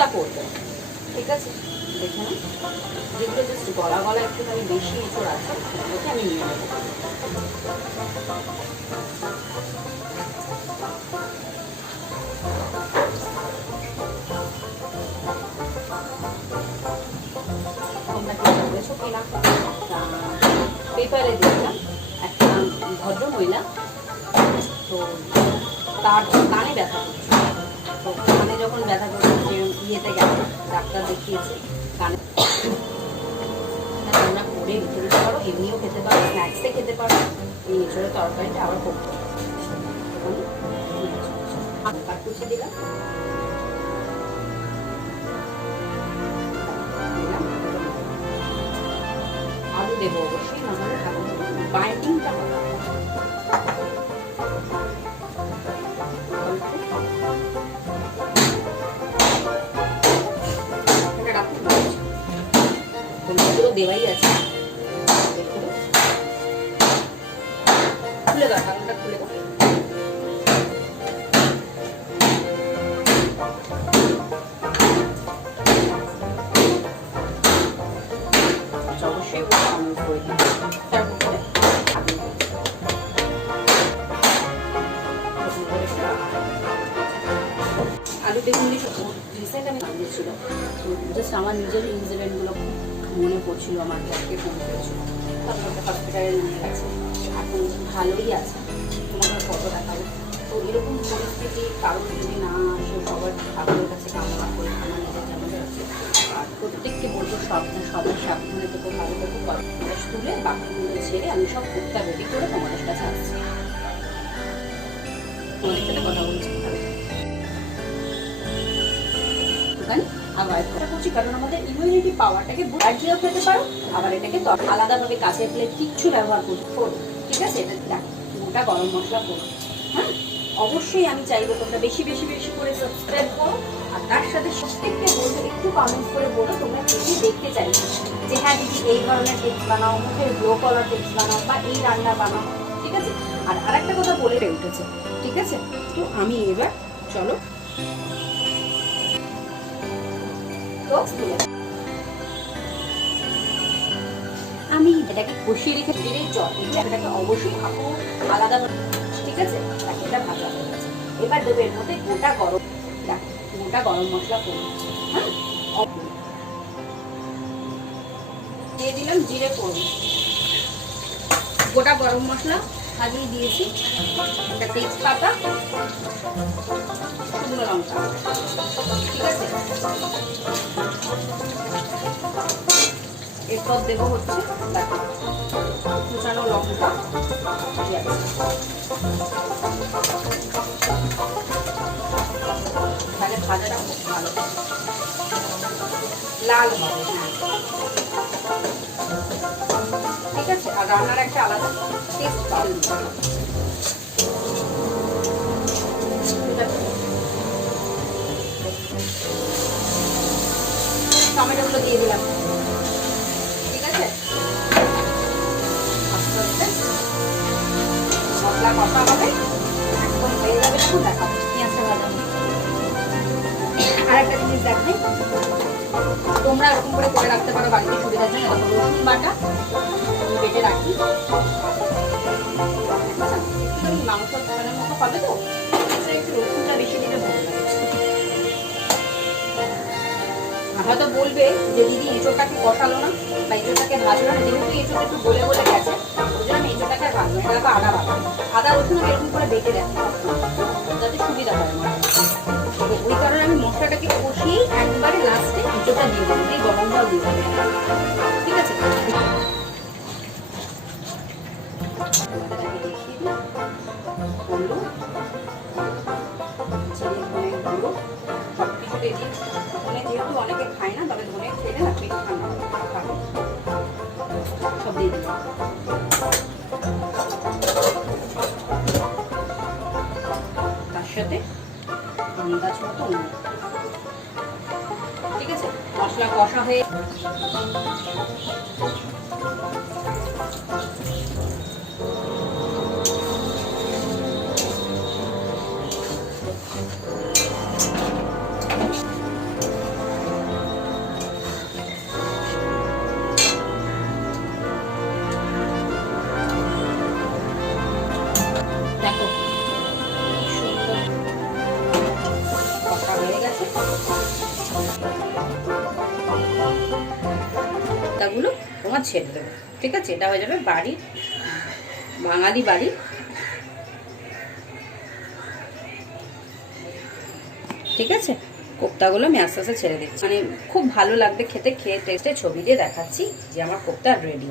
কোফতা করবো, ঠিক আছে? দেখে না, যেগুলো জাস্ট গলা গলা একটুখানি বেশি এঁচড় আছে সেগুলোকে আমি নিয়ে নেবো। পেপারে দিলাম একটা ভদ্র মহিলা, তো তার কানে ব্যথা করছে, তো কানে যখন ব্যথা করছে ইয়েতে গেছে, ডাক্তার দেখিয়েছে কানে। তোমরা করে রেখে দিতে পারো, এমনিও খেতে পারো, স্ন্যাক্সে খেতে পারো। এই এঁচড়ের তরকারিটা আবার করতে কাটকুচি দিলাম, আলু দেবো অবশ্যই, না হলে খাবো বাইন্ডিংটা হবে। দেওয়াই আছে, খুলে দাও, ঢাকনাটা খুলে দাও। অবশ্যই করে দিই, তারপরে আলু বেগুন রিসেন্ট আমি বানিয়েছিল, জাস্ট আমার নিজের ইনগ্রিডিয়েন্টগুলো মনে পড়ছিল, আমার ব্যাগকে ফোন করেছিল, তারপর হসপিটালে নিয়ে গেছে, এখন ভালোই আছে, তোমাদের ফটো দেখাবো। তো এরকম পরিস্থিতি কারণ যদি না আসে, সবার ঠাকুরের কাছে কামনা করে আমার নিজের যেমন আছে, আর প্রত্যেককে বলবো সবাই সাবধানে থেকে ভালো করে গ্যাস তুলে বাকিগুলো ছেড়ে আমি সব কুকটা রেডি করে তোমাদের কাছে আসছি। তোমাদের সাথে কথা বলছি আবার করছি, কারণ আমাদের ইমিউনিটি পাওয়ারটাকে বাড়িয়েও খেতে পারো, আবার এটাকে আলাদাভাবে কাছে ফেলে কিচ্ছু ব্যবহার করো, ঠিক আছে? এটা গোটা গরম মশলা করো। হ্যাঁ, অবশ্যই আমি চাইবো তোমরা বেশি বেশি বেশি করে সাবস্ক্রাইব করো, আর তার সাথে প্রত্যেককে বলবো একটু কমেন্ট করে বলো তোমরা কি দেখতে চাইছো, যে হ্যাঁ দিদি এই ধরনের টিপস বানাও, মুখের গ্লো করার টিপস বানাও, বা এই রান্না বানাও, ঠিক আছে? আর আরেকটা কথা বলে উঠেছে, ঠিক আছে? তো আমি এবার চলো আমি এটাকে কষিয়ে রেখে দিলেই জল, এটাকে অবশ্যই খাবো আলাদা, ঠিক আছে? তাকে এটা ভাজা হয়ে গেছে, এবার দেবো এর মধ্যে গোটা গরম মশলা করবো। হ্যাঁ, দিয়ে দিলাম জিরে ফোড়ন, গোটা গরম মশলা আগেই দিয়েছি, একটা তেজপাতা, শুকনো লঙ্কা, ঠিক আছে? এরপর দেবো হচ্ছে কুচানো লঙ্কা, তাহলে ভাজাটা খুব ভালো লাল হবে। হ্যাঁ, ঠিক আছে? আর রান্নার একটা আলাদা টেস্ট পাবেন। টমেটোগুলো দিয়ে দিলাম, ঠিক আছে? আস্তে আস্তে মশলা কষা হবে, একদম হয়ে যাবে, এখন দেখাবো পেঁয়াজটা ভাজা। আর একটা জিনিস দেখবে, তোমরা এরকম করে রাখতে পারো বাড়িতে সুবিধার জন্য। রসুন বাটা বেটে রাখি, মাংস মতো পাবে, তো একটু রসুনটা বেশি দিলে ভালো লাগে। হয়তো বলবে যে দিদি এঁচোড়টাকে কষালো না বা এঁচোড়টাকে ভাজলো না, যেহেতু এঁচোড়টা একটু গলে গলে গেছে ওই জন্য আমি এঁচোড়টাকে আর ভাজবো না। তারপর আদা রসুন আমি এরকম করে বেটে রাখি যাতে সুবিধা হয় আমার, ওই কারণে আমি মশলাটাকে কষিয়েই একবারে লাস্টে এঁচোড়টা দিয়ে দেবো, এই গরমটাও দিয়ে দেবো, ঠিক আছে? যেহেতু অনেকে খায় না, তবে ধনে খেলে না পেট ঠান্ডা সব দিয়ে দিলাম। তার সাথে আন্দাজ মতো নুন, ঠিক আছে? মশলা কষা হয়ে তোমার ছেড়ে দেবো। ঠিক আছে, এটা হয়ে যাবে বাড়ি, বাঙালি বাড়ি। ঠিক আছে, কোপ্তাগুলো আমি আস্তে আস্তে ছেড়ে দিচ্ছি, মানে খুব ভালো লাগবে খেতে। খেয়ে টেস্টে ছবি দিয়ে দেখাচ্ছি যে আমার কোপ্তা রেডি।